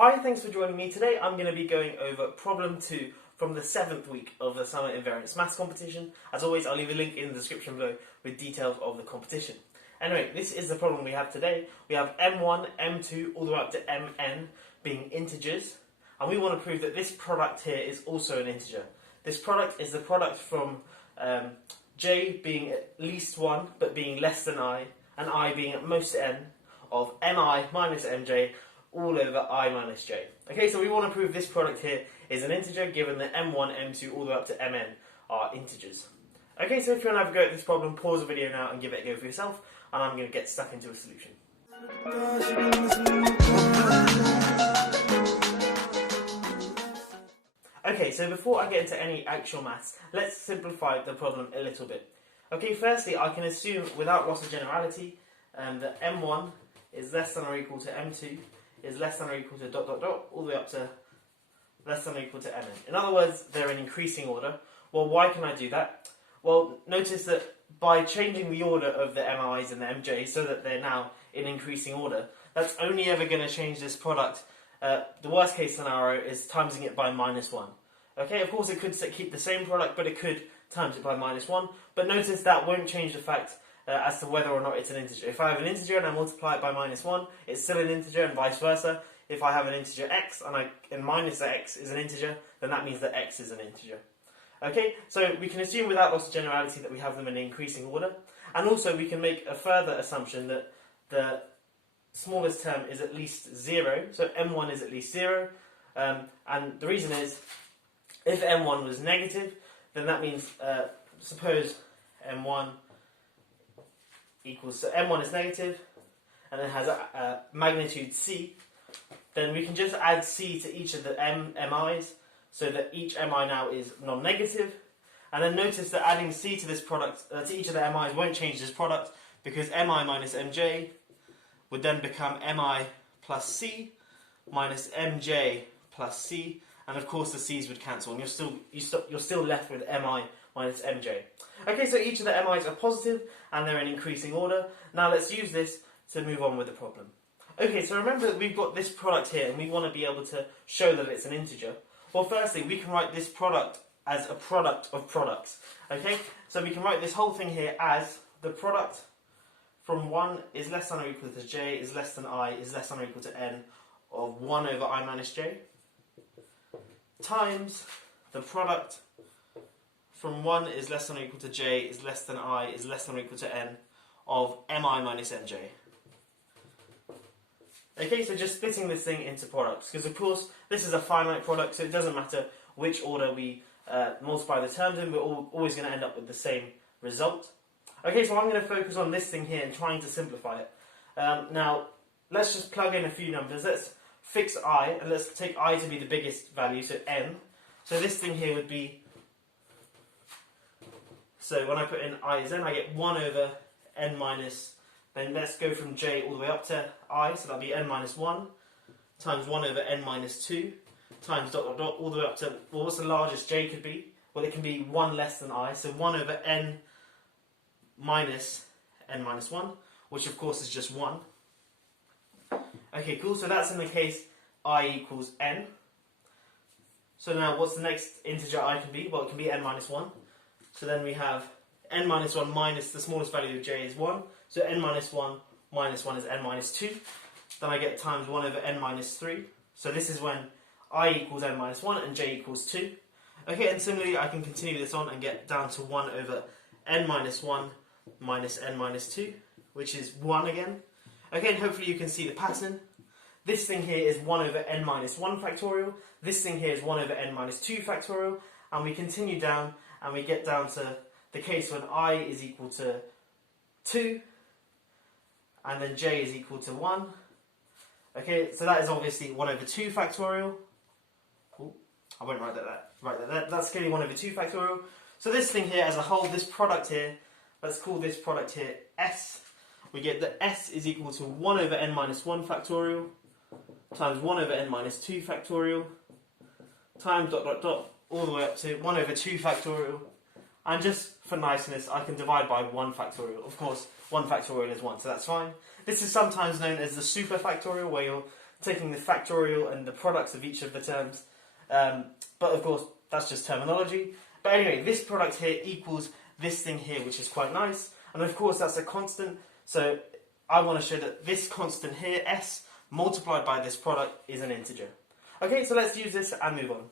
Hi, thanks for joining me. Today I'm going to be going over problem 2 from the 7th week of the Summer Invariants Maths competition. As always, I'll leave a link in the description below with details of the competition. Anyway, this is the problem we have today. We have m1, m2, all the way up to mn being integers, and we want to prove that this product here is also an integer. This product is the product from j being at least 1 but being less than I, and I being at most n, of mi minus mj all over I minus j. Okay, so we want to prove this product here is an integer given that m1, m2 all the way up to mn are integers. Okay, so if you want to have a go at this problem, pause the video now and give it a go for yourself, and I'm going to get stuck into a solution. Okay, so before I get into any actual maths, let's simplify the problem a little bit. Okay, firstly, I can assume without loss of generality that m1 is less than or equal to m2 is less than or equal to ... all the way up to less than or equal to mn. In other words, they're in increasing order. Well, why can I do that? Well, notice that by changing the order of the mi's and the mj's so that they're now in increasing order, that's only ever going to change this product. The worst case scenario is timesing it by minus 1. Okay, of course it could keep the same product, but it could times it by minus 1. But notice that won't change the fact as to whether or not it's an integer. If I have an integer and I multiply it by minus 1, it's still an integer, and vice versa. If I have an integer x and minus the x is an integer, then that means that x is an integer. Okay, so we can assume without loss of generality that we have them in increasing order, and also we can make a further assumption that the smallest term is at least 0, so m1 is at least 0, and the reason is, if m1 was negative, then that means, suppose m1 equals, so m1 is negative, and it has a magnitude c, then we can just add c to each of the mi's, so that each mi now is non-negative, and then notice that adding c to this product, to each of the mi's won't change this product, because mi minus mj would then become mi plus c minus mj plus c, and of course the c's would cancel, and you're still left with mi minus mj. Okay, so each of the mi's are positive, and they're in increasing order. Now let's use this to move on with the problem. Okay, so remember that we've got this product here, and we want to be able to show that it's an integer. Well, firstly, we can write this product as a product of products. Okay, so we can write this whole thing here as the product from 1 is less than or equal to j is less than I is less than or equal to n of 1 over I minus j times the product from 1 is less than or equal to j is less than I is less than or equal to n of mi minus mj. Okay, so just splitting this thing into products, because of course this is a finite product, so it doesn't matter which order we multiply the terms in, we're always going to end up with the same result. Okay, so I'm going to focus on this thing here and trying to simplify it. Now, let's just plug in a few numbers. Let's fix I, and let's take I to be the biggest value, so n. So this thing here would be, so when I put in I as n, I get 1 over n minus, then let's go from j all the way up to I, so that'll be n minus 1, times 1 over n minus 2, times ... all the way up to, well, what's the largest j could be? Well, it can be 1 less than I, so 1 over n minus n minus 1, which of course is just 1. Okay, cool, so that's in the case I equals n. So now what's the next integer I can be? Well, it can be n minus 1. So then we have n minus 1 minus the smallest value of j is 1. So n minus 1 minus 1 is n minus 2. Then I get times 1 over n minus 3. So this is when I equals n minus 1 and j equals 2. Okay, and similarly I can continue this on and get down to 1 over n minus 1 minus n minus 2, which is 1 again. Okay, and hopefully you can see the pattern. This thing here is 1 over n minus 1 factorial. This thing here is 1 over n minus 2 factorial. And we continue down and we get down to the case when I is equal to 2 and then j is equal to 1. Okay, so that is obviously 1 over 2 factorial. Cool. I won't write that there. That's clearly 1 over 2 factorial. So this thing here as a whole, this product here, let's call this product here s. We get that s is equal to 1 over n minus 1 factorial times 1 over n minus 2 factorial times ... all the way up to 1 over 2 factorial. And just for niceness, I can divide by 1 factorial. Of course, 1 factorial is 1, so that's fine. This is sometimes known as the Super-Factorial, where you're taking the factorial and the products of each of the terms. But of course, that's just terminology. But anyway, this product here equals this thing here, which is quite nice. And of course, that's a constant. So I want to show that this constant here, s, multiplied by this product is an integer. Okay, so let's use this and move on.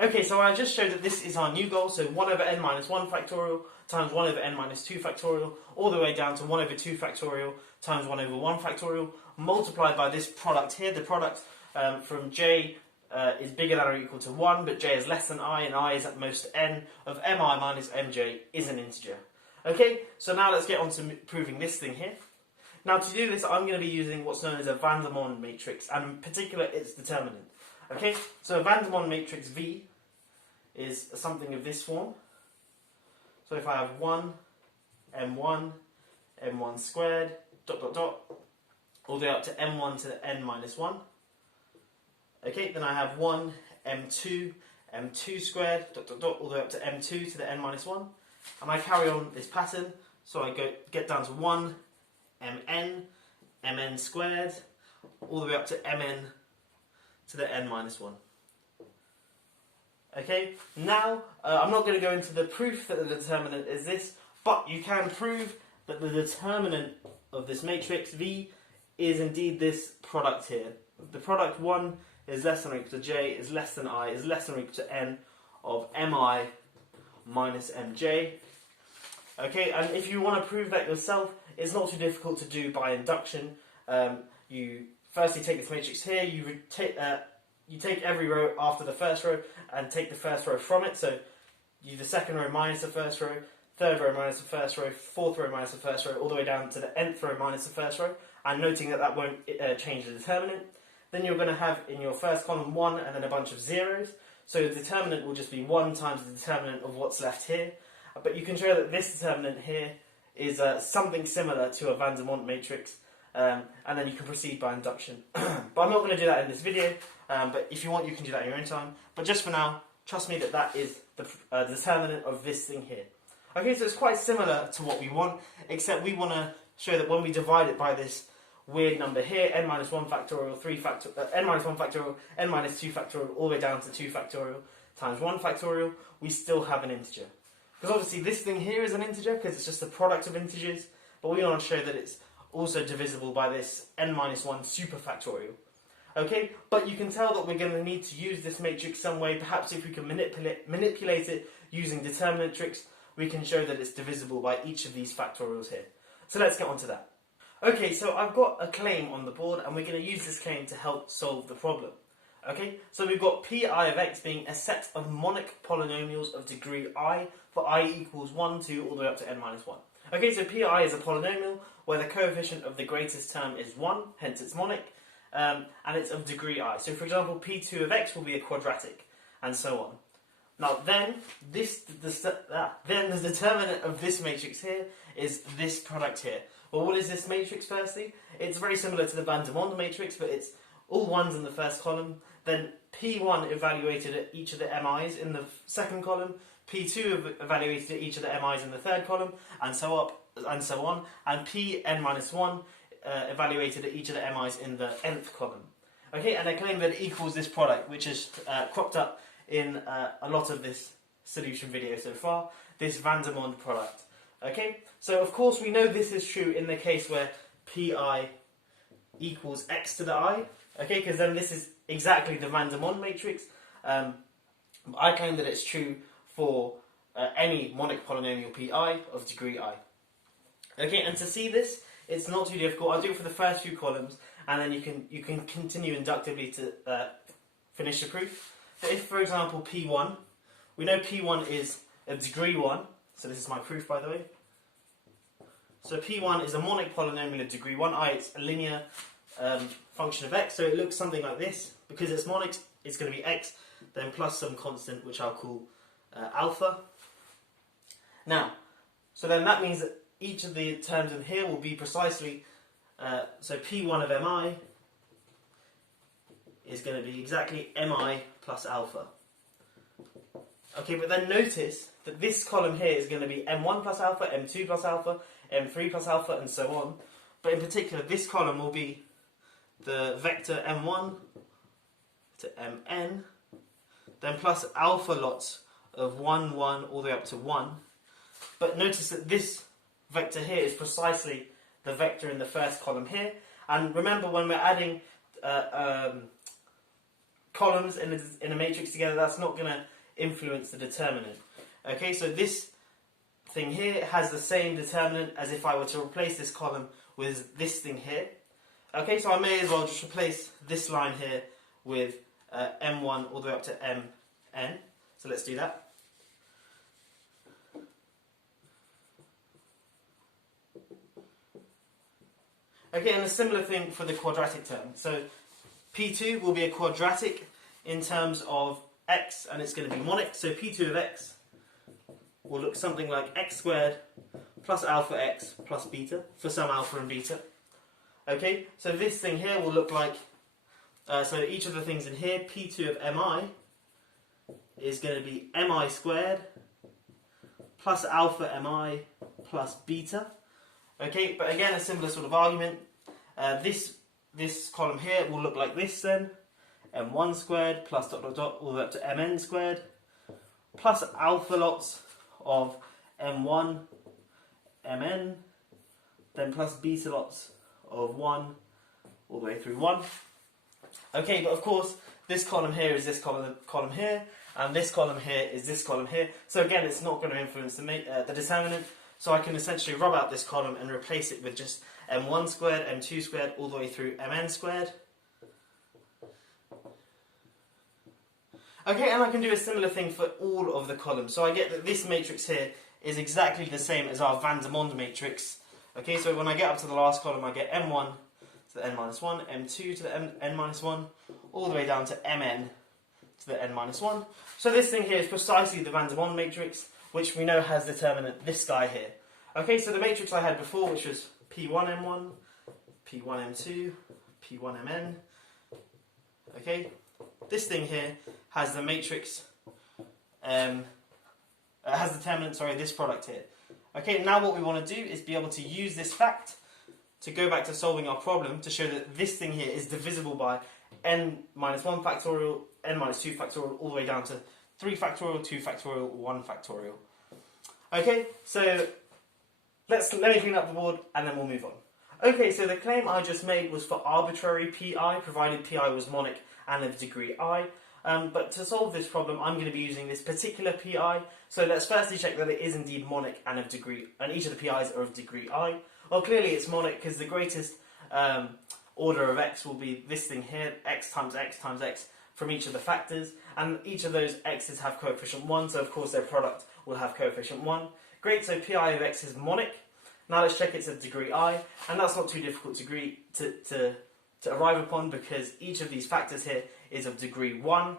Okay, so I just showed that this is our new goal. So 1 over n minus 1 factorial times 1 over n minus 2 factorial, all the way down to 1 over 2 factorial times 1 over 1 factorial, multiplied by this product here. The product from j is bigger than or equal to 1, but j is less than I, and I is at most n of mi minus mj is an integer. Okay, so now let's get on to proving this thing here. Now to do this, I'm going to be using what's known as a van der Waals matrix, and in particular its determinant. Okay, so a van der Waals matrix V is something of this form. So if I have 1, m1, m1 squared, dot dot dot, all the way up to m1 to the n minus 1. Okay, then I have 1, m2, m2 squared, dot dot dot, all the way up to m2 to the n minus 1. And I carry on this pattern, so I get down to 1, mn, mn squared, all the way up to mn to the n minus 1. Okay, now I'm not going to go into the proof that the determinant is this, but you can prove that the determinant of this matrix V is indeed this product here. The product 1 is less than or equal to j, is less than I, is less than or equal to n of mi minus mj. Okay, and if you want to prove that yourself, it's not too difficult to do by induction. You firstly take this matrix here, you take every row after the first row and take the first row from it. So you the second row minus the first row, third row minus the first row, fourth row minus the first row, all the way down to the nth row minus the first row, and noting that that won't change the determinant. Then you're going to have in your first column 1 and then a bunch of zeros. So the determinant will just be 1 times the determinant of what's left here. But you can show that this determinant here is something similar to a van der Waals matrix. And then you can proceed by induction. But I'm not going to do that in this video. But if you want, you can do that in your own time. But just for now, trust me that that is the determinant of this thing here. Okay, so it's quite similar to what we want, except we want to show that when we divide it by this weird number here, n minus 1 factorial, n minus 1 factorial, n minus 2 factorial, all the way down to 2 factorial times 1 factorial, we still have an integer. Because obviously this thing here is an integer because it's just the product of integers, but we want to show that it's also divisible by this n minus 1 superfactorial. Okay, but you can tell that we're going to need to use this matrix some way. Perhaps if we can manipulate it using determinant tricks, we can show that it's divisible by each of these factorials here. So let's get on to that. Okay, so I've got a claim on the board, and we're going to use this claim to help solve the problem. Okay, so we've got pi of x being a set of monic polynomials of degree I for I equals 1, 2, all the way up to n minus 1. Okay, so pi is a polynomial where the coefficient of the greatest term is 1, hence it's monic, and it's of degree I. So for example, p2 of x will be a quadratic, and so on. Now then, the determinant of this matrix here is this product here. Well, what is this matrix firstly? It's very similar to the van der Waals matrix, but it's all 1s in the first column, then P1 evaluated at each of the mi's in the second column, P2 evaluated at each of the mi's in the third column, and so on, and Pn-1 evaluated at each of the mi's in the nth column. Okay, and I claim that it equals this product, which is cropped up in a lot of this solution video so far, this van der Waals product. Okay, so of course we know this is true in the case where pi equals x to the I, okay, because then this is exactly the van der Waals matrix. I claim that it's true for any monic polynomial pi of degree I. Okay, and to see this, it's not too difficult. I'll do it for the first few columns, and then you can continue inductively to finish the proof. So if, for example, P1, we know P1 is of degree 1, so this is my proof, by the way. So P1 is a monic polynomial of degree 1, it's a linear function of x, so it looks something like this. Because it's monic, it's going to be x, then plus some constant, which I'll call alpha. Now, so then that means that each of the terms in here will be precisely, so P1 of mi is going to be exactly mi plus alpha. Okay, but then notice that this column here is going to be m1 plus alpha, m2 plus alpha, m3 plus alpha, and so on. But in particular, this column will be the vector m1 to mn, then plus alpha lots of 1, 1, all the way up to 1. But notice that this vector here is precisely the vector in the first column here. And remember, when we're adding columns in a matrix together, that's not going to influence the determinant. Okay, so this thing here has the same determinant as if I were to replace this column with this thing here. Okay, so I may as well just replace this line here with m1 all the way up to mn. So let's do that. Okay, and a similar thing for the quadratic term. So P2 will be a quadratic in terms of x, and it's going to be monic. So P2 of x will look something like x squared plus alpha x plus beta for some alpha and beta. Okay, so this thing here will look like, so each of the things in here, P2 of mi is going to be mi squared plus alpha mi plus beta. Okay, but again, a similar sort of argument. This column here will look like this then. m1 squared plus dot dot dot all the way up to mn squared plus alpha lots of m1, mn, then plus beta lots of 1 all the way through 1. Okay, but of course, this column here is this column here, and this column here is this column here. So again, it's not going to influence the determinant. So I can essentially rub out this column and replace it with just m1 squared, m2 squared, all the way through mn squared. Okay, and I can do a similar thing for all of the columns. So I get that this matrix here is exactly the same as our Van der Monde matrix. Okay, so when I get up to the last column, I get m1 to the n minus 1, m2 to the n minus 1, all the way down to mn to the n minus 1. So this thing here is precisely the Van der Monde matrix, which we know has determinant this guy here. Okay, so the matrix I had before, which was P1M1, P1M2, P1Mn. Okay, this thing here has the matrix, has determinant, sorry, this product here. Okay, now what we want to do is be able to use this fact to go back to solving our problem to show that this thing here is divisible by n minus 1 factorial, n minus 2 factorial, all the way down to 3 factorial, 2 factorial, 1 factorial. Okay, so let me clean up the board and then we'll move on. Okay, so the claim I just made was for arbitrary pi, provided pi was monic and of degree I. But to solve this problem, I'm going to be using this particular pi. So let's firstly check that it is indeed monic and of degree, and each of the pi's are of degree I. Well, clearly it's monic because the greatest order of x will be this thing here, x times x times x from each of the factors, and each of those x's have coefficient 1, so of course their product will have coefficient 1. Great, so pi of x is monic. Now let's check it's of degree I, and that's not too difficult to arrive upon because each of these factors here is of degree 1.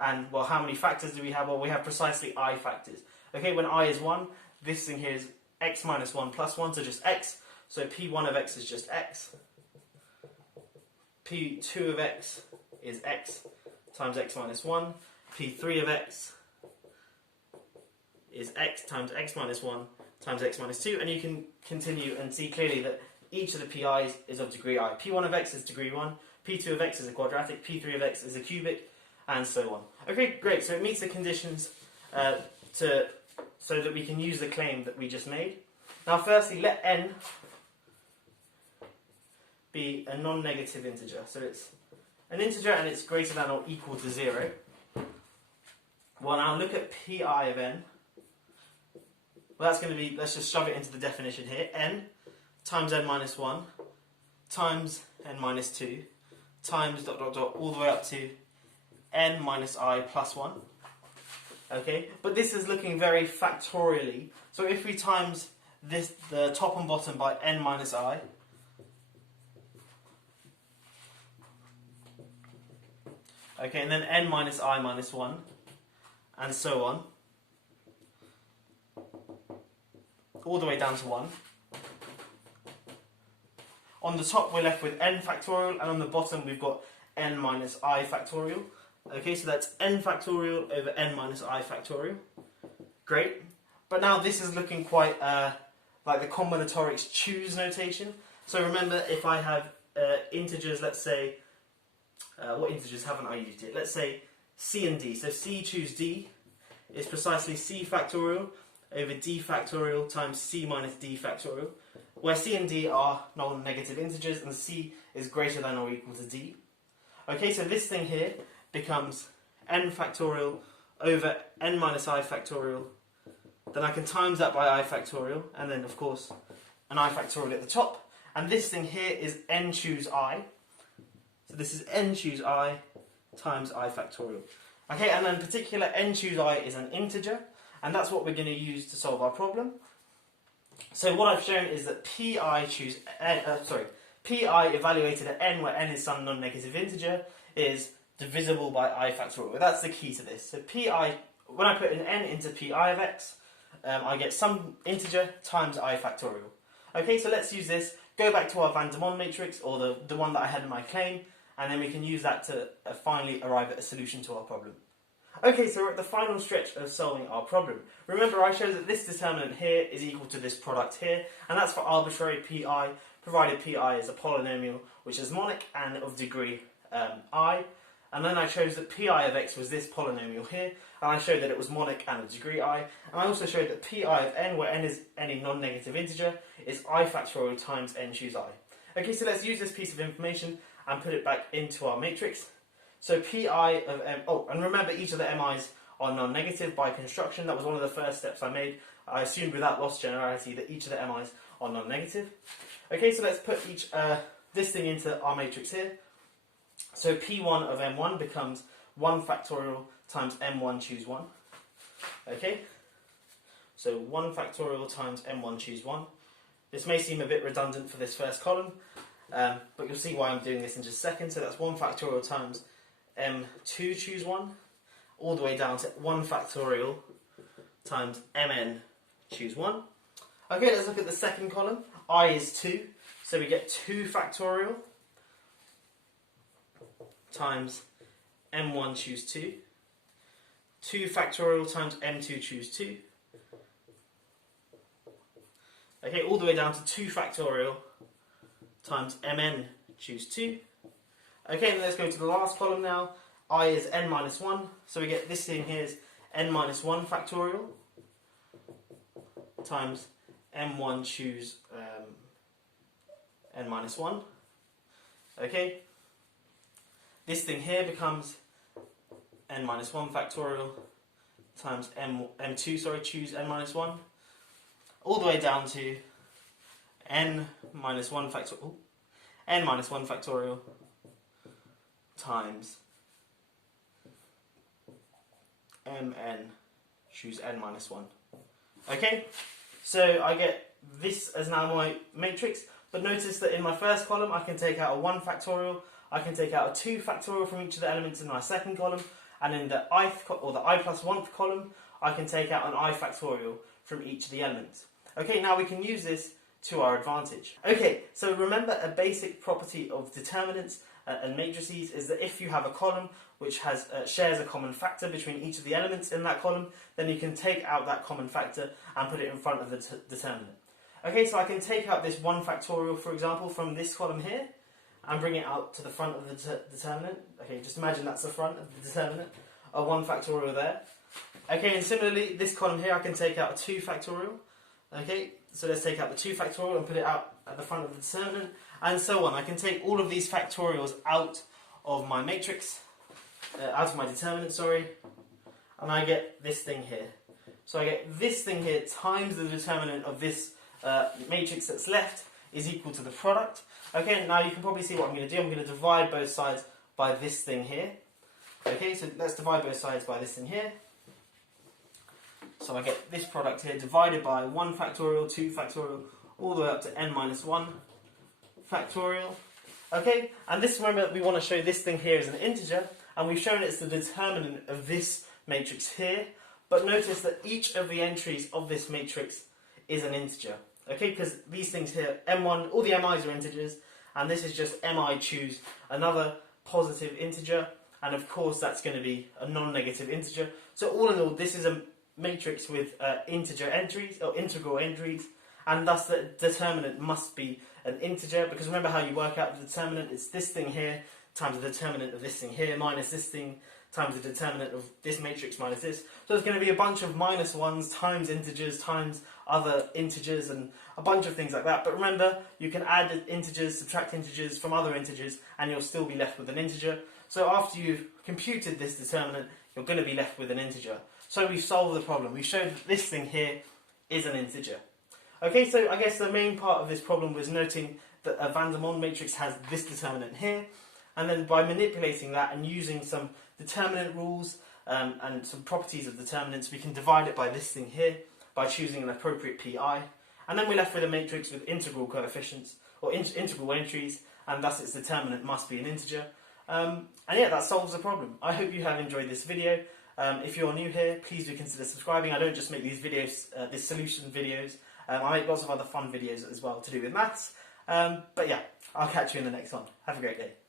And, well, how many factors do we have? Well, we have precisely I factors. Okay, when I is 1, this thing here is x minus 1 plus 1, so just x. So P1 of x is just x. P2 of x is x times x minus 1. P3 of x is x times x minus 1 times x minus 2. And you can continue and see clearly that each of the pi's is of degree I. P1 of x is degree 1. P2 of x is a quadratic. P3 of x is a cubic. And so on. Okay, great. So it meets the conditions so that we can use the claim that we just made. Now, firstly, let n be a non-negative integer. So it's an integer and it's greater than or equal to 0. Well, now look at pi of n. Well, that's going to be, let's just shove it into the definition here. N times n minus 1 times n minus 2 times dot dot dot all the way up to n minus I plus 1. Okay, but this is looking very factorially. So if we times this, the top and bottom, by n minus I, okay, and then n minus I minus 1, and so on, all the way down to 1. On the top we're left with n factorial, and on the bottom we've got n minus I factorial. Okay, so that's n factorial over n minus I factorial. Great. But now this is looking quite like the combinatorics choose notation. So remember, if I have integers, let's say, what integers haven't I used yet? Let's say c and d. So c choose d is precisely c factorial over d factorial times c minus d factorial, where c and d are non-negative integers and c is greater than or equal to d. Okay, so this thing here becomes n factorial over n minus I factorial. Then I can times that by I factorial, and then of course an I factorial at the top. And this thing here is n choose I. So this is n choose I times I factorial. Okay, and in particular n choose I is an integer, and that's what we're going to use to solve our problem. So what I've shown is that pi choose n, pi evaluated at n, where n is some non-negative integer, is divisible by I factorial. Well, that's the key to this. So pi, when I put an n into pi of x, I get some integer times I factorial. Okay, so let's use this. Go back to our Van der Waals matrix, or the one that I had in my claim, and then we can use that to finally arrive at a solution to our problem. Okay, so we're at the final stretch of solving our problem. Remember, I showed that this determinant here is equal to this product here, and that's for arbitrary pi, provided pi is a polynomial which is monic and of degree I. And then I chose that pi of x was this polynomial here, and I showed that it was monic and of degree I. And I also showed that pi of n, where n is any non-negative integer, is I factorial times n choose I. Okay, so let's use this piece of information and put it back into our matrix. So pi of m, oh, and remember each of the mi's are non-negative by construction. That was one of the first steps I made. I assumed without loss generality that each of the mi's are non-negative. Okay, so let's put this thing into our matrix here. So p1 of m1 becomes 1 factorial times m1 choose 1. Okay, so 1 factorial times m1 choose 1. This may seem a bit redundant for this first column, but you'll see why I'm doing this in just a second. So that's 1 factorial times m2 choose 1, all the way down to 1 factorial times mn choose 1. Okay, let's look at the second column. I is 2, so we get 2 factorial times m1 choose 2, 2 factorial times m2 choose 2. Okay, all the way down to 2 factorial times mn choose 2. Okay, and let's go to the last column now. I is n minus 1, so we get this thing here is n minus 1 factorial times m1 choose n minus 1. Okay, this thing here becomes n minus 1 factorial times m2 choose n minus 1, all the way down to n minus 1 factorial, n minus 1 factorial times mn choose n minus 1. Okay, so I get this as now my matrix, but notice that in my first column I can take out a 1 factorial, I can take out a 2 factorial from each of the elements in my second column, and in the I plus 1th column I can take out an I factorial from each of the elements. Okay, now we can use this to our advantage. Okay, so remember a basic property of determinants and matrices is that if you have a column which has shares a common factor between each of the elements in that column, then you can take out that common factor and put it in front of the determinant. Okay, so I can take out this 1 factorial, for example, from this column here, and bring it out to the front of the determinant. Okay, just imagine that's the front of the determinant, a 1 factorial there. Okay, and similarly, this column here I can take out a 2 factorial. Okay, so let's take out the 2 factorial and put it out at the front of the determinant, and so on. I can take all of these factorials out of my matrix, out of my determinant, sorry, and I get this thing here. So I get this thing here times the determinant of this matrix that's left is equal to the product. Okay, now you can probably see what I'm going to do. I'm going to divide both sides by this thing here. Okay, so let's divide both sides by this thing here. So I get this product here divided by 1 factorial, 2 factorial, all the way up to n minus 1 factorial. Okay, and this, remember, we want to show this thing here as an integer, and we've shown it's the determinant of this matrix here, but notice that each of the entries of this matrix is an integer. Okay, because these things here, m1, all the mi's are integers, and this is just mi choose another positive integer, and of course that's going to be a non-negative integer. So all in all, this is a matrix with integer entries, or integral entries, and thus the determinant must be an integer, because remember how you work out the determinant, it's this thing here times the determinant of this thing here minus this thing times the determinant of this matrix minus this. So it's going to be a bunch of minus ones times integers times other integers and a bunch of things like that. But remember, you can add integers, subtract integers from other integers, and you'll still be left with an integer. So after you've computed this determinant, you're going to be left with an integer. So we've solved the problem. We showed that this thing here is an integer. Okay, so I guess the main part of this problem was noting that a van der Waals matrix has this determinant here, and then by manipulating that and using some determinant rules and some properties of determinants, we can divide it by this thing here by choosing an appropriate pi, and then we're left with a matrix with integral coefficients or integral entries, and thus its determinant must be an integer. And yeah, that solves the problem. I hope you have enjoyed this video. If you're new here, please do consider subscribing. I don't just make these videos, these solution videos. I make lots of other fun videos as well to do with maths. But yeah, I'll catch you in the next one. Have a great day.